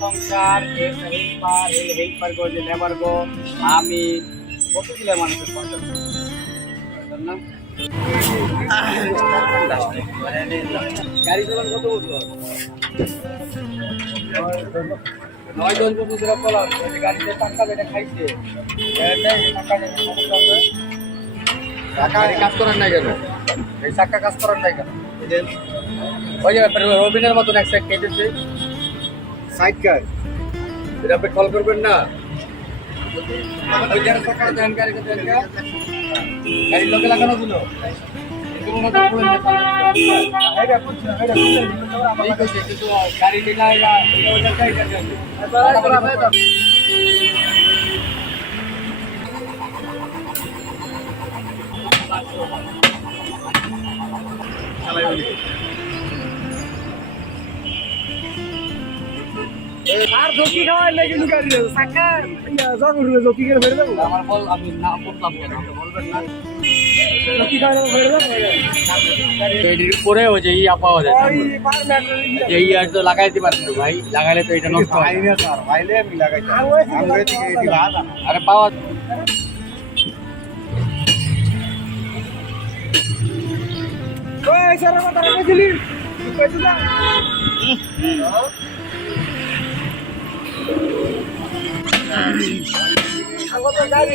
সংসার helper helper গো যে labour গো আমি কত কিলো মানুষের সংসার না গাড়ি চালান কত বছর 9-10 বছর ধরে চলাম গাড়িতে টাকা যেটা খাইছে টাকা কাজ করার নাই কেন এই চাক্কা কাজ করার নাই কেন ওই যে রবিনের মতন এক সাইড কেটেছে সাইড কার এটা আপনি কল করবেন না ওই যারা চাক্কা দেন গাড়িতে দেন গাড়ির লোকে লাগানো ছিল গাড়ি আর ঝুঁকি খাওয়ার লাগে কিন্তু গাড়ি চাকা জঙ্গল ঝুঁকি করে ফেলে দেবো আমার বল আমি না বললাম কেন বলবেন না ঝুঁকি খাওয়ার ফেলে দেবো এটির উপরে ওই যে ইয়া পাওয়া যায় এই ইয়ার তো লাগাইতে পারেন তো ভাই লাগাইলে তো এটা নষ্ট হয় না স্যার ভাইলে আমি লাগাইতে আমরা থেকে এটি বাধা আরে পাওয়া ওই স্যার কথা বলছিলি কইতে না আগত গাড়ি